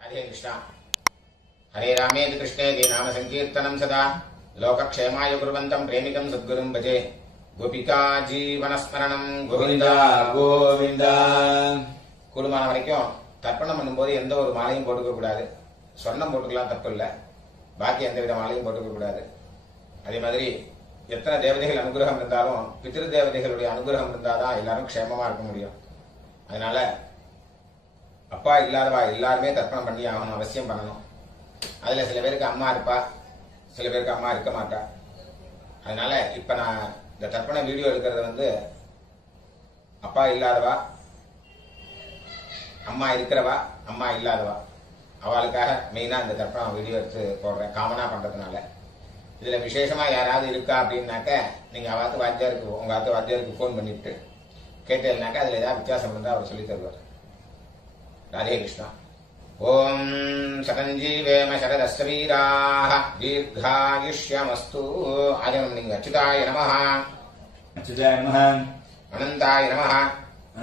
राधे कृष्णा। हरे रामेति कृष्णेति नाम संकीर्तनं सदा लोकक्षेमाय कुर्वन्तं प्रेमिकं सद्गुरुं भजे। गोपिका जीवनस्मरणं गोविंदा गोविंदा। கூடுமான வரைக்கும் தர்ப்பணம் பண்ணும்போது எந்த ஒரு மாலையும் போட்டுக்க கூடாது. சொர்ணம் போட்டுக்கலாம், தப்பு இல்லை. பாக்கி எந்த வித மாலையும் போட்டுக்க கூடாது. அதே மாதிரி எத்தனை தேவதைகள் அனுகிரகம் இருந்தாலும் பித்ரு தேவதைகளுடைய அனுகிரகம் இருந்தாதான் எல்லாரும் க்ஷேமமா இருக்க முடியும். அதனால அப்பா இல்லாதவா எல்லாருமே தர்ப்பணம் பண்ணி ஆகணும், அவசியம் பண்ணணும். அதுல சில பேருக்கு அம்மா இருப்பா, சில பேருக்கு அம்மா இருக்க மாட்டா. அதனால இப்ப நான் இந்த தர்ப்பண வீடியோ எடுக்கிறது அப்பா இல்லாதவா, அம்மா இருக்கிறவா, அம்மா இல்லாதவா அவளுக்காக மெயினா இந்த தர்ப்பணம் வீடியோ எடுத்து போடுறேன், காமனா பண்றதுனால. இதுல விசேஷமா யாராவது இருக்கா அப்படின்னாக்க நீங்க அவாத்து வாத்தியாருக்கு, உங்க ஆத்து வாத்தியாருக்கு போன் பண்ணிட்டு கேட்டேன்னாக்கா அதுல ஏதாவது வித்தியாசம் இருந்தா அவர் சொல்லி தருவார். राधे कृष्ण। ओम सतंजीवेम शरदस्वीराः दीर्घायुष्यमस्तु। आजन्मलिंग अच्युताय नमः, अच्युताय नमः, अनंताय नमः,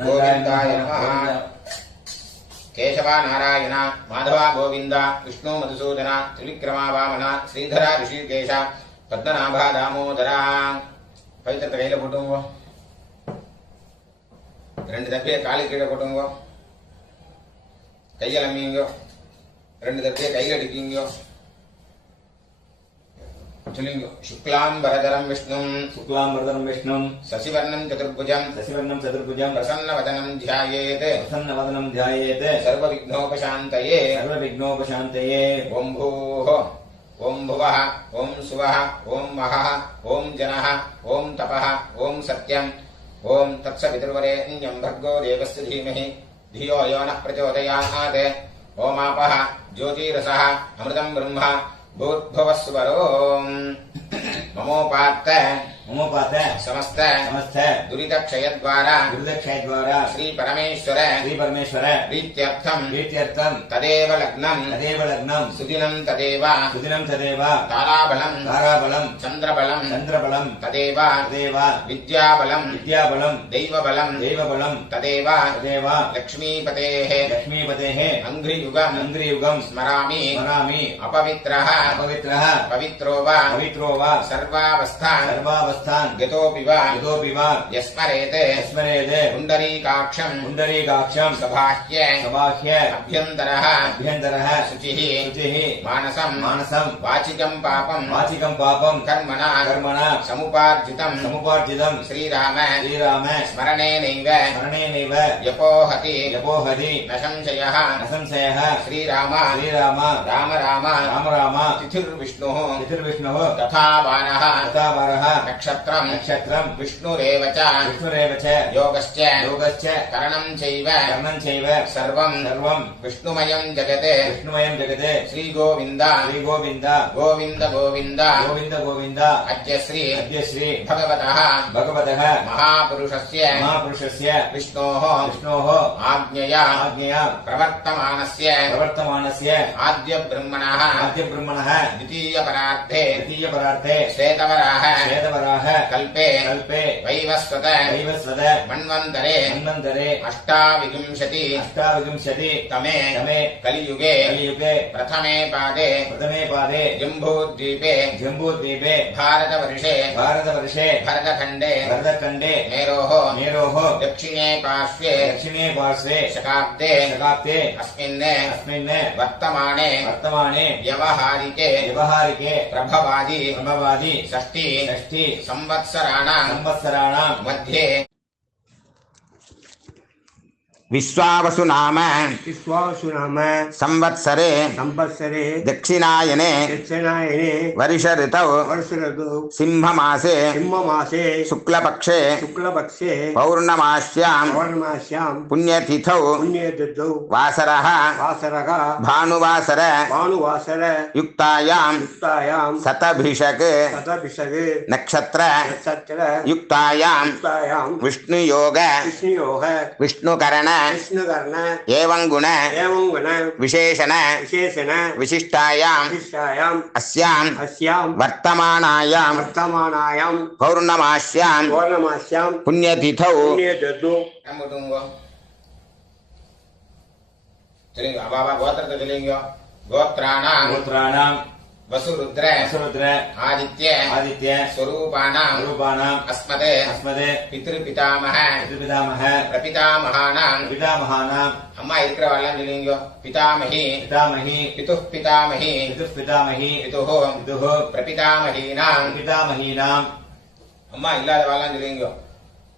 गोविंदाय नमः। केशवा नारायण माधवा गोविंद विष्णु मधुसूदन त्रिविक्रमा वामन श्रीधरा ऋषिकेश पद्मनाभा दामोदरा। पवित्र கையில போட்டுங்க, ரெண்டு தப்பிய காலு கீழே போட்டுங்க, கையில் அம்மிங்கோ, ரெண்டு தப்பிய கையில் அடிக்கிங்கோ. சொல்லுங்க. शुक्लांबरधरं विष्णुं शुक्लांबरधरं विष्णुं शशिवर्णं चतुर्भुजं प्रसन्नवदनं ध्यायेत् सर्वविघ्नोपशान्तये। ओं भूः ओं भुवः ओं सुवः ओं महः ओं जनः ओं तपः ओं सत्यम् ओं तत्सवितुर्वरेण्यं भर्गो देवस्य धीमहि धियो यो नः प्रचोदयात्। ओमापः ज्योतिरसः अमृतं ब्रह्म भूर्भुवस्वरोम्। ममोपात्त समस्त दुरित क्षय द्वारा श्री परमेश्वर प्रीत्यर्थम तदेव लग्नं सुदिनं तदेव ताराबलं चंद्रबलं तदेव विद्याबलं दैवबलं तदेव लक्ष्मीपतेः अंघ्रियुगं स्मरामि अपवित्रः पवित्रो वा सर्वावस्थान् गतोऽपि वा यस्मरेते पुण्डरीकाक्षं सबाह्य अभ्यन्तरः शुचिः मानसं वाचिकं पापं कर्मणा समुपार्जितं श्रीराम स्मरणेनैव यपोहति न संशयः। श्रीराम राम तिथिर्विष्णुः तथा वारः नक्षत्रं विष्णुरेव च योगश्च करणं चैव सर्वं विष्णुमयं जगते। श्री गोविंद अद्य श्री भगवतः महापुरुषस्य विष्णोः आज्ञया प्रवर्तमानस्य आद्य ब्रह्मणः द्वितीय परार्थे श्वेतवराह कल्पे वैवस्वत मन्वन्तरे अष्टाविंशति तमे कलियुगे प्रथमे पादे जम्बूद्वीपे भारतवर्षे भरतखण्डे मेरोः दक्षिणे पार्श्वे शकाब्दे अस्मिन् वर्तमाने व्यवहारिके प्रभवादि षष्ठी संवत्सराणां मध्ये विश्वावसु नाम संवत्सरे दक्षिणायने वर्ष ऋतौ सिंहमासे शुक्लपक्षे पौर्णमास्यां पुण्यतिथौ वासरः भानुवासर युक्तायां शतभिषक नक्षत्र युक्तायां विष्णुयोग विष्णुकरण एवं गुण विशेषण विशिष्टायां अस्यां वर्तमानायां पौर्णमास्यां पुण्यतिथौ சொல்லுங்க அபாபா கோத்திரத்தை சொல்லுங்க. கோத்ராணாம் गोत्राणां வசுருத்ர वसुरुद्र ஆதித்ய आदित्य ஸ்வரூபானாம் स्वरूपाणां அஸ்மதே अस्मदे பித்ருபிதாமக पितृपितामह பிரபிதாமகானாம் पितामहानां அம்மா இருக்கிறவாள்லாம் சொல்லுங்க. பிதாமகி पितामही பிதுः பிதாமகி पितुः पितामही பிதுः पितुः பிரபிதாமகீனாம் पितामहीनां அம்மா இல்லாதவாள்லாம் சொல்லுங்க.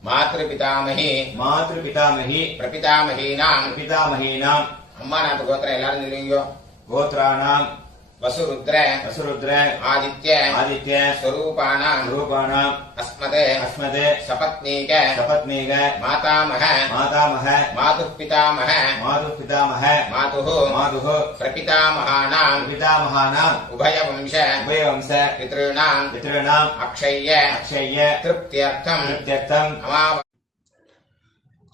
மாத்ரு பிதாமகி मातृपितामही பிரபிதாமகீனாம் पितामहीनां அம்மா நாட்டு கோத்திரம் எல்லாரும் சொல்லுங்க. गोत्राणां வசுருத்ர वसुरुद्र ஆதித்ய आदित्य ஸ்வரூபானாம் स्वरूपाणां அஸ்மதே अस्मदे சபத்னீக सपत्नीक மாதாமக मातामह மாதுः பிதாமக मातुः पितामह மாதுः मातुः பிரபிதாமகானாம் पितामहानां உபயவம்ச उभयवंश பித்ருணாம் पितॄणां அக்ஷய்ய अक्षय्य திருப்தியர்த்தம் कृत्यर्थम् அமாவ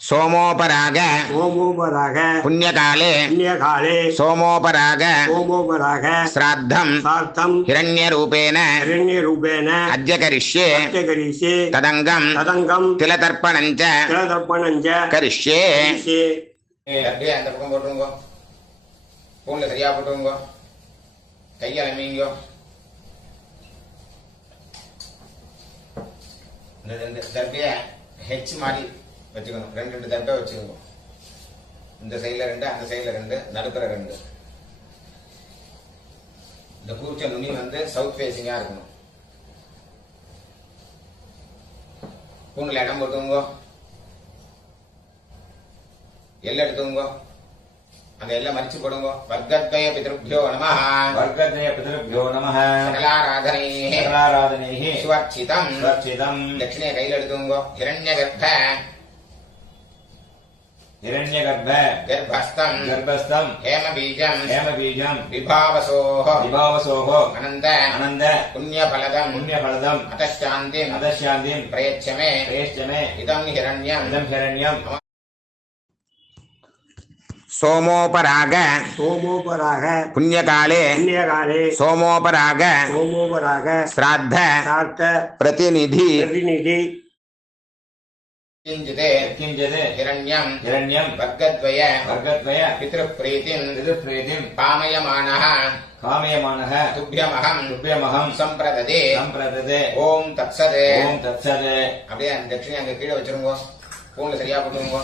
சோமோபராக सोमोपराग புண்ணியகாலே पुण्यकाले சோமோபராக सोमोपराग ஸ்ராத்தம் सार्थम हिरण्यरूपेण हिरण्यरूपेण अद्य करिष्ये करिष्ये तदङ्गं तदङ्गं तिलतर्पणं च तिलतर्पणं च करिष्ये करिष्ये அப்படியே அந்த பக்கம் போட்டுருங்க. பூன்ல சரியா போட்டுருங்க. கையால மீங்க. இந்த ரெண்டு தர்பிய ஹெச் மாதிரி வச்சுக்கணும். ரெண்டு ரெண்டு தர்பை வச்சுக்கோங்க. இந்த சைடுல ரெண்டு, அந்த சைடுல ரெண்டு, நடுப்புற ரெண்டு. இந்த கூர்ச்ச நுனி வந்து சவுத் ஃபேசிங்கா இருக்கணும். பூன்ல இடம் போட்டுங்க. எல்லாம் எடுத்துங்க. அந்த எல்லாம் மறிச்சு போடுங்க. வர்க்கத்வய பிதృభ్யோ நமः वर्गद्वय पितृभ्यो नमः சகலாராதனைः सकलाराधनैः சுவர்ச்சிதம் सुरक्षितम् தட்சிணையை கையில் எடுத்துங்க. ஹிரண்யகர்ப்ப हिरण्यगर्भ கர்ப்பஸ்தம் गर्भस्थम् ஹேமபீஜம் हेमबीजम् விபாவசோः विभावसोः அனந்த अनन्द புண்ணியபலதம் पुण्यफलदम् அதசாந்திம் अदशान्तिम् பிரயச்சமே प्रेष्य मे இதம் ஹிரண்யம் इदम् हिरण्यम् சோமோபராக सोमोपराग புண்ணியகாலே पुण्यकाले சோமோபராக सोमोपराग ஸ்ராத்த सार्थ பிரதிநிதி प्रतिनिधि கிஞ்சிதே किञ्चित् ஹிரண்யம் हिरण्यम् வர்க்கத்வய वर्गद्वय பித்ருப்ரீதிம் पितृप्रीतिम् காமயமானः कामयमानः துப்யமகம் तुभ्यमहम् சம்பிரததே सम्प्रददे ஓம் தத்சதே ॐ तत्सत् அப்படியே அந்த தட்சிணை அங்க கீழே வச்சிருங்க. பூன்ல சரியா போட்டுருங்க.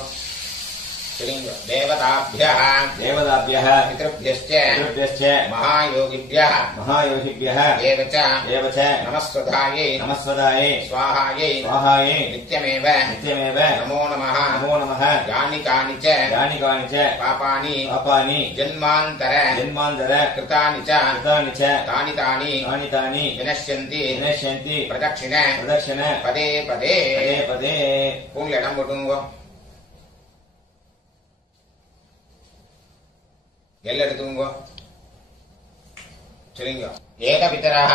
சரிங்க. தேவதாபியः देवताभ्यः பித்ருभ्யश्च पितृभ्यश्च மகாயோகிभ्यः महायोगिभ्यः एव च एव च நமஸ்வதாயை नमस्वदायै स्वाहायै स्वाहायै नित्यमेव नित्यमेव नमो नमः नमो नमः यानि कानि च यानि कानि च पापानि पापानि जन्मान्तर जन्मान्तर कृतानि च कृतानि च तानि तानि तानि तानि विनश्यन्ति विनश्यन्ति प्रदक्षिण प्रदक्षिण पदे पदे पदे पदे பூன்ல இடம் போட்டுங்க. எல்லாம் எடுத்துங்க. சரிங்க. ஏகபிதரः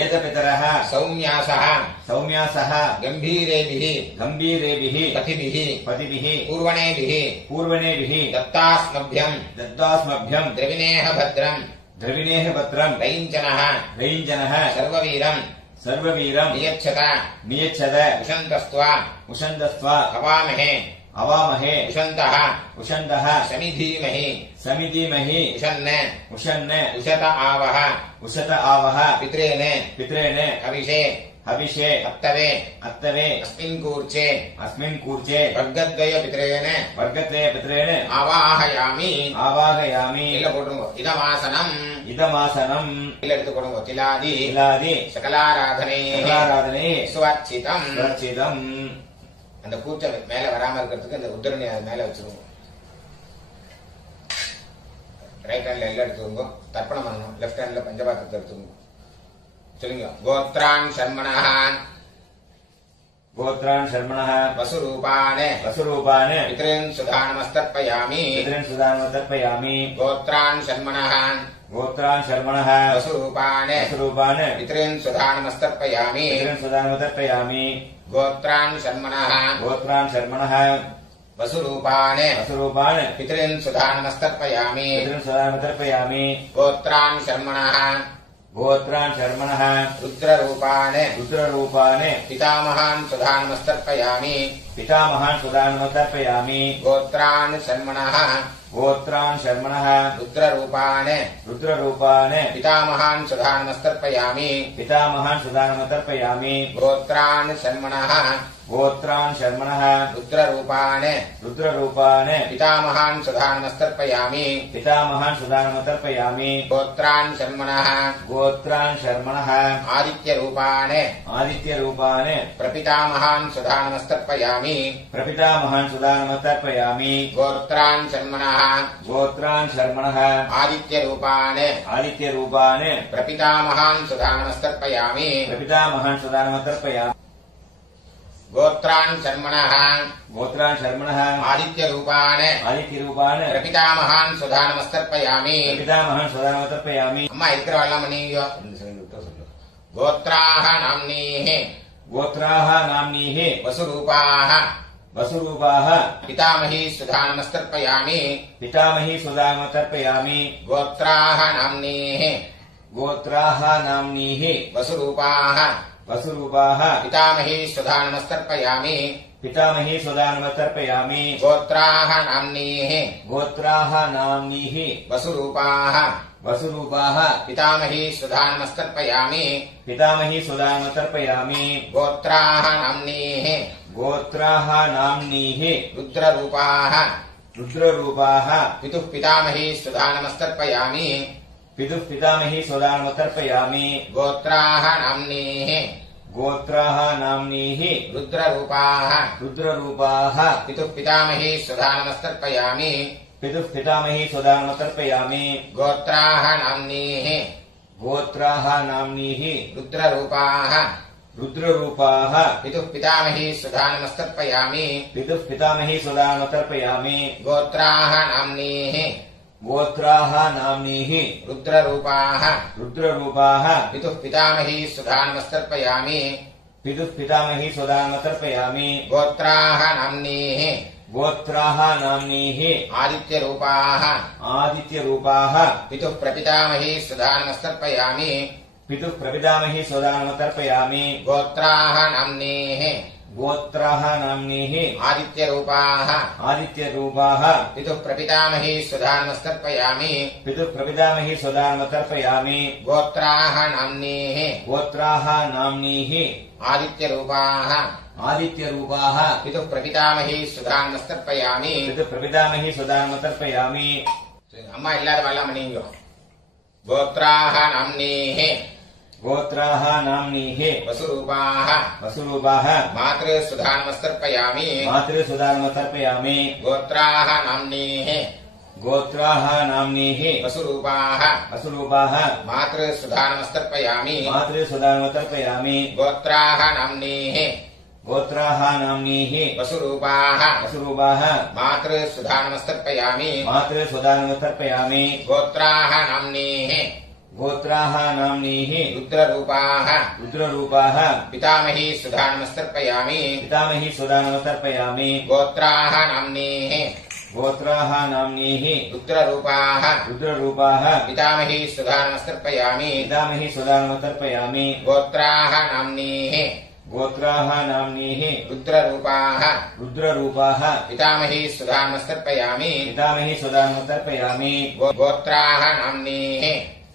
एतपितरः सौम्यासः सौम्यासः गम्भीरेभिः गम्भीरेभिः पथिभिः पतिभिः पूर्वणेभिः पूर्वणेभिः दत्तास्मभ्यम् दत्तास्मभ्यम् द्रविणेह भद्रम् द्रविणेः पत्रम् रैञ्जनः रैञ्जनः सर्ववीरम् सर्ववीरम् नियच्छत नियच्छद उशन्तस्त्वा उषन्दस्त्वा अवामहे अवामहे उशन्तः उषन्दः समिधीमहि समिधीमहि उशन्न उषन्न उशत आवह उषत आवह पित्रेण पित्रेण हविषे हविषे अत्तवे अत्तवे अस्मिन् कूर्चे अस्मिन् कूर्चे वर्गद्वय पित्रेण वर्गत्वे पित्रेण आवाहयामि आवाहयामि இல்ல போட்டுருங்க. இதமாசனம் इदमासनम् இல்ல எடுத்து போடுங்க. திலாதி तिलादि சகலாராதனை सकलाराधने சுவர்ச்சிதம் सुरक्षितम् அந்த கூச்ச மேல வராம இருக்கிறதுக்கு அந்த உத்தரணி அது மேல வச்சிருங்க. ரைட் ஹேண்ட்ல எல்லாம் எடுத்துக்கோங்க. தர்ப்பணம் பண்ணணும். லெஃப்ட் ஹேண்ட்ல பஞ்சபாத்திரத்தை எடுத்துக்கோங்க. சொல்லுங்க. கோத்ரான் சர்மணः गोत्रान् शर्मणः வசுரூபான் वसुरूपान् பித்ரன் சுதானமஸ்தர்ப்பயாமி पितॄन् सुदानमतर्पयामि கோத்ரான் சர்மணः गोत्रान् शर्मणः வசுரூபான் वसुरूपान् பித்ரன் சுதானமஸ்தர்ப்பயாமி पितॄन् सुदानमतर्पयामि கோத்ரான் சர்மணः गोत्रान् शर्मणः वसुरूपान् वसुरूपान् पितॄन् सुधानमस्तर्पयामि पितॄन् सुदानमतर्पयामि गोत्रान् शर्मणः गोत्रान् शर्मणः रुद्ररूपान् रुद्ररूपान् पितामहान् सुधानमस्तर्पयामि पितामहान् सुदानमतर्पयामि गोत्रान् शर्मणः गोत्रान् शर्मणः रुद्ररूपान् रुद्ररूपान् पितामहान् सुधानमस्तर्पयामि पितामहान् सुदानमतर्पयामि गोत्रान् शर्मणः गोत्रान् शर्मणः रुद्ररूपान् रुद्ररूपान् पितामहान् सुधानमस्तर्पयामि पितामहान् सुदानमतर्पयामि गोत्रान् शर्मणः गोत्रान् शर्मणः आदित्यरूपान् आदित्यरूपान् प्रपितामहान् सुधानमस्तर्पयामि प्रपितामहान् सुदानमतर्पयामि गोत्रान् शर्मणः गोत्रान् शर्मणः आदित्यरूपान् आदित्यरूपान् प्रपितामहान् सुधानमस्तर्पयामि प्रपितामहान् सुदानमतर्पयामि गोत्रान् शर्मणः गोत्रान् शर्मणः आदित्यरूपान् आदित्यरूपान् प्रपितामहान् सुधानमस्तर्पयामि प्रपितामहान् सुदानमतर्पयामि அம்மா இருக்கிறவெல்லாம் நீங்க गोत्राः नाम्नीः गोत्राः नाम्नीः वसुरूपाः वसुरूपाः पितामही सुधानमस्तर्पयामि पितामही सुदानमतर्पयामि गोत्राः नाम्नीः गोत्राः नाम्नीः वसुरूपाः वसुरूपाः पितामही सुधानमस्तर्पयामि पितामही सुदानमतर्पयामि गोत्राः नाम्नीः गोत्राः नाम्नीः वसुरूपाः वसुरूपाः पितामही सुधानमस्तर्पयामि पितामही सुदानमतर्पयामि गोत्राः नाम्नीः गोत्राः नाम्नीः रुद्ररूपाः रुद्ररूपाः पितुः पितामही सुधानमस्तर्पयामि पितुः पितामही सुदानमतर्पयामि गोत्राः नाम्नीः गोत्राः नाम्नीः रुद्ररूपाः रुद्ररूपाः पितुः पितामही सुधानमस्तर्पयामि पितुः पितामही सुदानमतर्पयामि गोत्राः नाम्नीः गोत्राः नाम्नीः रुद्ररूपाः रुद्ररूपाः पितुः पितामही सुधानमस्तर्पयामि पितुः पितामही सुदानमतर्पयामि गोत्राः नाम्नीः गोत्राः नाम्नीः रुद्ररूपाः रुद्ररूपाः पितुः पितामही सुधानमस्तर्पयामि पितुः पितामही सुदानमतर्पयामि गोत्राः नाम्नीः गोत्राः नाम्नीः आदित्यरूपाः आदित्यरूपाः पितुः प्रपितामही सुधानमस्तर्पयामि पितुः प्रपितामही सुदानमतर्पयामि गोत्राः नाम्नीः गोत्राः नाम्नीः आदित्यरूपाः आदित्यरूपाः पितुः प्रपितामही सुधानमस्तर्पयामि पितुः प्रपितामही सुदानमतर्पयामि गोत्राः नाम्नीः गोत्राः नाम्नीः आदित्यरूपाः आदित्यरूपाः पितुः प्रपितामही सुधानमस्तर्पयामि पितुः प्रपितामही सुदानमतर्पयामि அம்மா இல்லாத வரலாம் நீங்க गोत्राः नाम्नीः गोत्राः नाम्नीः वसुरूपाः वसुरूपाः मातृसुधानमस्तर्पयामि मातृसुदानमतर्पयामि गोत्राः नाम्नीः गोत्राः नाम्नीः वसुरूपाः वसुरूपाः मातृसुधानमस्तर्पयामि मातृसुदानमतर्पयामि गोत्राः नाम्नीः गोत्राः नाम्नीः वसुरूपाः वसुरूपाः मातृसुधानमस्तर्पयामि मातृसुदानमतर्पयामि गोत्राः नाम्नीः गोत्राः नाम्नीः रुद्ररूपाः रुद्ररूपाः पितामही सुधानमस्तर्पयामि पितामही सुदानमतर्पयामि गोत्राः नाम्नीः गोत्राः नाम्नीः रुद्ररूपाः रुद्ररूपाः पितामही सुधानमस्तर्पयामि पितामही सुदानमतर्पयामि गोत्राः नाम्नीः गोत्राः नाम्नीः रुद्ररूपाः रुद्ररूपाः पितामही सुधानमस्तर्पयामि पितामही सुदानमतर्पयामि गोत्राः नाम्नीः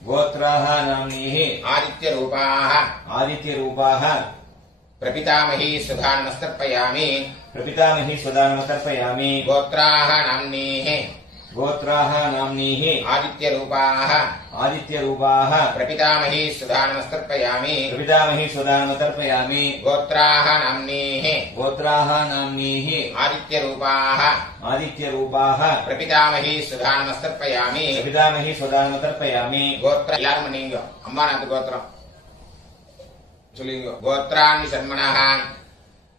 गोत्राः नाम्नीः आदित्यरूपाः आदित्यरूपाः प्रपितामही सुधानमस्तर्पयामि प्रपितामही सुदानमतर्पयामि गोत्राः नाम्नीः गोत्राः नाम्नीः आदित्यरूपाः आदित्यरूपाः प्रपितामही सुधानमस्तर्पयामि प्रपितामही सुदानमतर्पयामि गोत्राः नाम्नीः गोत्राः नाम्नीः आदित्यरूपाः आदित्यरूपाः प्रपितामही सुधानमस्तर्पयामि प्रपितामही सुदानमतर्पयामि गोत्र எல்லாரும் நீங்க அம்மா நாத்து கோத்திரம் சொல்லுங்க गोत्रान् शर्मणः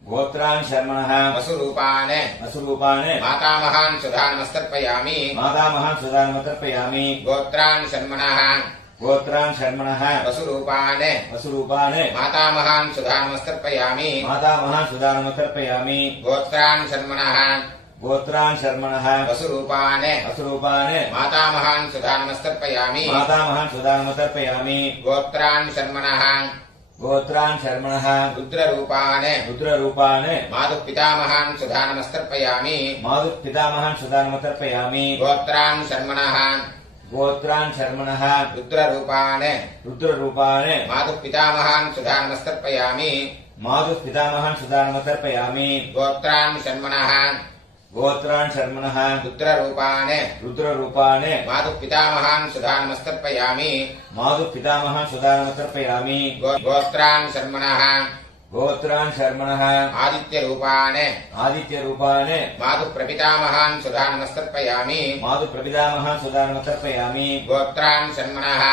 गोत्रान् शर्मणः वसुरूपान् वसुरूपान् मातामहान् सुधानमस्तर्पयामि मातामहान् सुदानमतर्पयामि गोत्रान् शर्मणः गोत्रान् शर्मणः वसुरूपान् वसुरूपान् मातामहान् सुधानमस्तर्पयामि मातामहान् सुदानमतर्पयामि गोत्रान् शर्मणः गोत्रान् शर्मणः वसुरूपान् वसुरूपान् मातामहान् सुधानमस्तर्पयामि मातामहान् सुदानमतर्पयामि गोत्रान् शर्मणः गोत्रान् शर्मणः रुद्ररूपान् रुद्ररूपान् मातुः पितामहान् सुधा नमस्तर्पयामि मातुः पितामहान् सुदानमतर्पयामि गोत्रान् शर्मणः गोत्रान् शर्मणः रुद्ररूपान् रुद्ररूपान् मातुः पितामहान् सुधा नमस्तर्पयामि मातुः पितामहान् सुदानमतर्पयामि गोत्रान् शर्मणः गोत्रान् शर्मणः रुद्ररूपान् रुद्ररूपान् मातुः पितामहान् सुधा नमस्तर्पयामि मातुः पितामहान् सुदानमतर्पयामि गोत्रान् शर्मणः गोत्रान् शर्मणः आदित्यरूपान् आदित्यरूपान् मातुः प्रपितामहान् सुधा नमस्तर्पयामि मातुः प्रपितामहान् सुदानमतर्पयामि गोत्रान् शर्मणः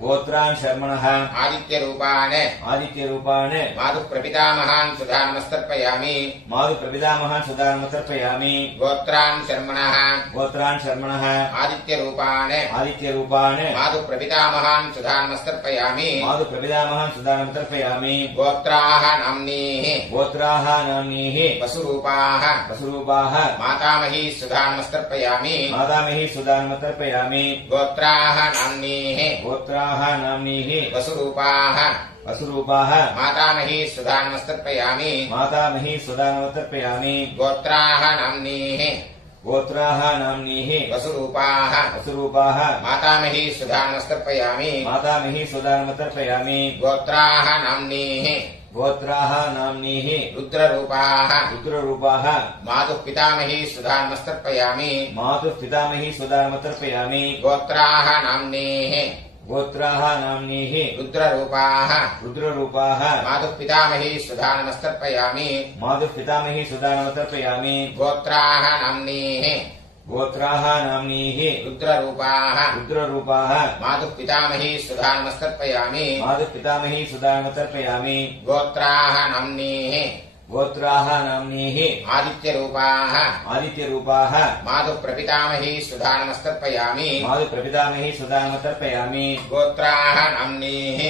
गोत्रान् शर्मणः आदित्यरूपान् आदित्यरूपान् मातुः प्रपितामहान् सुधा नमस्तर्पयामि मातुः प्रपितामहान् सुदानमतर्पयामि गोत्रान् शर्मणः गोत्रान् शर्मणः आदित्यरूपान् आदित्यरूपान् मातुः प्रपितामहान् सुधा नमस्तर्पयामि मातुः प्रपितामहान् सुदानमतर्पयामि गोत्राः नाम्नीः गोत्राः नाम्नीः वसुरूपाः वसुरूपाः मातामही सुधा नमस्तर्पयामि मातामही सुदानमतर्पयामि गोत्राः नाम्नीः गोत्राः नाम्नीः वसुरूपाः वसुरूपाः मातामही सुधा नमस्तर्पयामि मातामही सुदानमतर्पयामि गोत्राः नाम्नीः गोत्राः नाम्नीः वसुरूपाः वसुरूपाः मातामही सुधा नमस्तर्पयामि मातामही सुदानमतर्पयामि गोत्राः नाम्नीः गोत्राः नाम्नीः रुद्ररूपाः रुद्ररूपाः मातुः पितामही सुधा नमस्तर्पयामि मातुः पितामही सुदानमतर्पयामि गोत्राः नाम्नीः गोत्राः नाम्नीः रुद्ररूपाः रुद्ररूपाः मातुः पितामही सुधा नमस्तर्पयामि मातुः पितामही सुदानमतर्पयामि गोत्राः नाम्नीः गोत्राः नाम्नीः रुद्ररूपाः रुद्ररूपाः मातुः पितामही सुधा नमस्तर्पयामि मातुः पितामही सुदानमतर्पयामि गोत्राः नाम्नीः गोत्राः नाम्नीः आदित्यरूपाः आदित्यरूपाः मातुः प्रपितामही सुधा नमस्तर्पयामि मातुः प्रपितामही सुदानमतर्पयामि गोत्राः नाम्नीः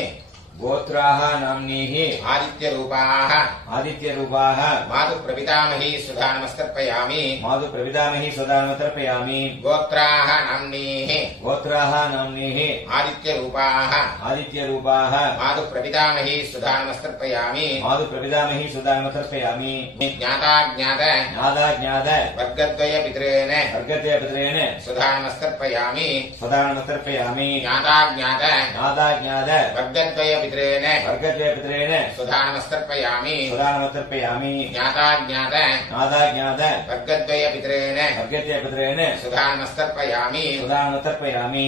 गोत्राः नाम्नीः आदित्यरूपाः आदित्यरूपाः मातुः प्रपितामही सुधा नमस्तर्पयामि मातुः प्रपितामही सुदानमतर्पयामि गोत्राः नाम्नीः गोत्राः नाम्नीः आदित्यरूपाः आदित्यरूपाः मातुः प्रपितामही सुधा नमस्तर्पयामि मातुः प्रपितामही सुदानमतर्पयामि ज्ञाताज्ञात ज्ञाताज्ञात वर्गद्वय पितॄन् वर्गते पितॄन् सुधा नमस्तर्पयामि सुदानमतर्पयामि ज्ञाताज्ञात ज्ञाताज्ञात वर्गद्वय पितॄन् वर्गते पितॄन् सुधा नमस्तर्पयामि सुदानमतर्पयामि ज्ञाताज्ञात ज्ञाताज्ञात वर्गद्वय पितॄन् वर्गते पितॄन् सुधा नमस्तर्पयामि सुदानमतर्पयामि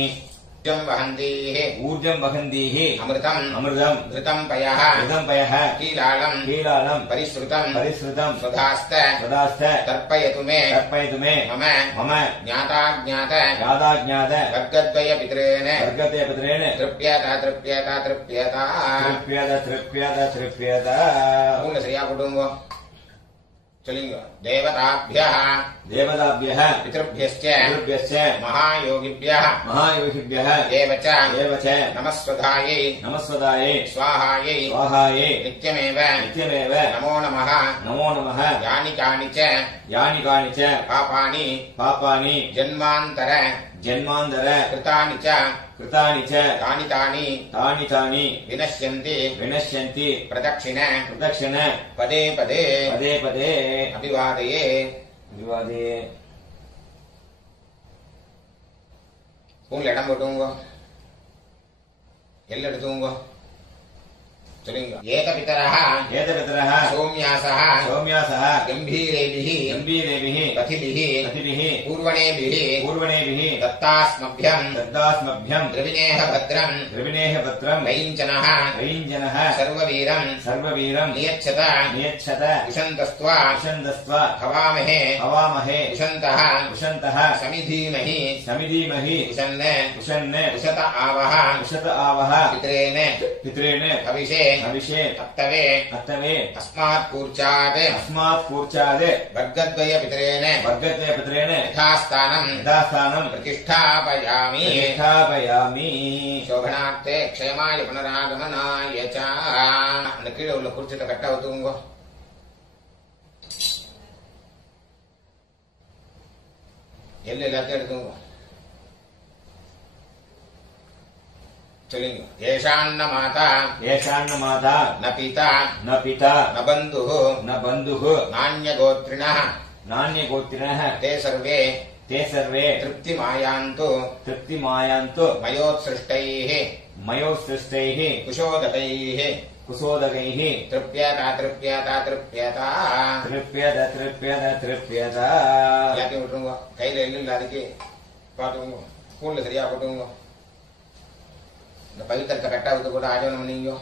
ऊर्जं वहन्तीः ऊर्जं वहन्तीः अमृतम् अमृतम् घृतं पयः घृतं पयः कीलालम् कीलालम् परिश्रुतम् परिश्रुतम् सुधास्त तदास्थ तर्पयतु मे तर्पयतु मे मम मम ज्ञाताज्ञात ज्ञाताज्ञात वर्गद्वय पितॄन् वर्गते पितॄन् तृप्यत तृप्यत तृप्यत तृप्यत तृप्यत तृप्यत पूर्ण சரியா போடுங்க சொல்லுங்க देवताभ्यः देवताभ्यः पितृभ्यश्च पितृभ्यश्च महायोगिभ्यः महायोगिभ्यः एव च नमस्वधायै नमस्वदायै स्वाहायै स्वाहायै नित्यमेव नित्यमेव नमो नमः नमो नमः यानि कानि च पापानि जन्मान्तर कृतानि च तानि तानि विनश्यन्ति प्रदक्षिण पदे पदे अभिवादये विवादे உங்களை இடம் போட்டுங்க எல்லாம் எடுத்துங்க சொல்லுங்க ஏகபிதரः சௌம்யாசः கம்பீரேபிः கதிபிः பூர்வணேபிः दत्तास्मभ्यं द्रविणेह भद्रं रयिञ्जनः सर्ववीरं नियच्छत विशन्तस्त्वा हवामहे विशन्तः समिधीमहि विशन् विशत आवः पितॄन् हविषे अत्तवे अस्मात् कूर्चात् वर्गद्वय पितॄन् यथास्थानं प्रतिष्ठापयामि शोभनार्थे क्षेमाय पुनरागमनाय च அந்த கீழே உள்ள குறிச்சிட்ட கட்ட ஊத்துங்க எல்லாத்தையும் எடுத்துங்க சொல்லுங்க. ஏஷான்ன மாதா ஏஷான்ன மாதா ந பிதா ந பிதா ந பந்துः ந பந்துः நான்யகோத்ரிணः நான்யகோத்திரः ते सर्वे ते सर्वे तृप्तिमायान्तु तृप्तिमायान्तु मयोत्सृष्टैः मयोत्सृष्टैः कुशोदकैः कुशोदकैः तृप्यता तृप्यता तृप्यता. तृप्यत तृप्यत तृप्यत. எல்லாத்தையும் விட்டுருங்க. கையில எள்ளு இல்ல, அதுக்கு பாத்துக்கோங்க. ஸ்கூல்ல சரியா போட்டுங்க. இந்த பவித்திரத்தை கரெக்டா விட்டு கூட ஆஜோனம் பண்ணீங்க.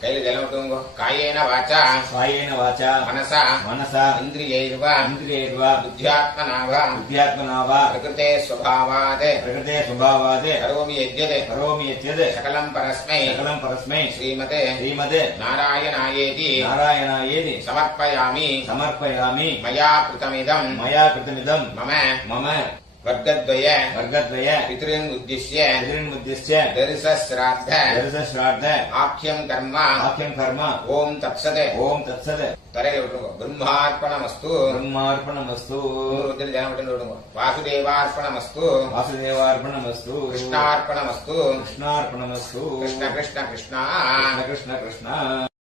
கையில ஜலம் விட்டுங்க. காயேன வாச்சா कायेन वाचा மனசா मनसा இந்திரியைர்வ इन्द्रियैर्वा புத்தியாத்மனாவ बुद्ध्यात्मना वा பிரகிருதே ஸ்வபாவாத் प्रकृते स्वभावात् கரோமி யத்யத் करोमि यद्यत् சகலம் பரஸ்மை सकलं परस्मै ஸ்ரீமதே श्रीमते நாராயணாயேதி नारायणायेति சமர்ப்பயாமி समर्पयामि. மயா கிருதமிதம் मया कृतमिदम् மம मम வர்க்கத்வய वर्गद्वय பித்ருன் உத்திஷ்ய पितॄन्मुद्दिश्य தரிசஸ்ராத்த दर्शश्राद्ध ஆக்யம் கர்ம आख्यं कर्म ஓம் தத்சத் ओम तत्सत् தரையில விட்டுருங்க. பிரம்மார்ப்பணமஸ்து. ब्रह्मार्पणमस्तु ஊருக்கு ஜனம் விட்டு விடுங்க. வாசுதேவார்ப்பணமஸ்து. वासुदेवार्पणमस्तु கிருஷ்ணார்ப்பணமஸ்து. कृष्णार्पणमस्तु கிருஷ்ண கிருஷ்ண கிருஷ்ணா. कृष्ण कृष्ण कृष्ण.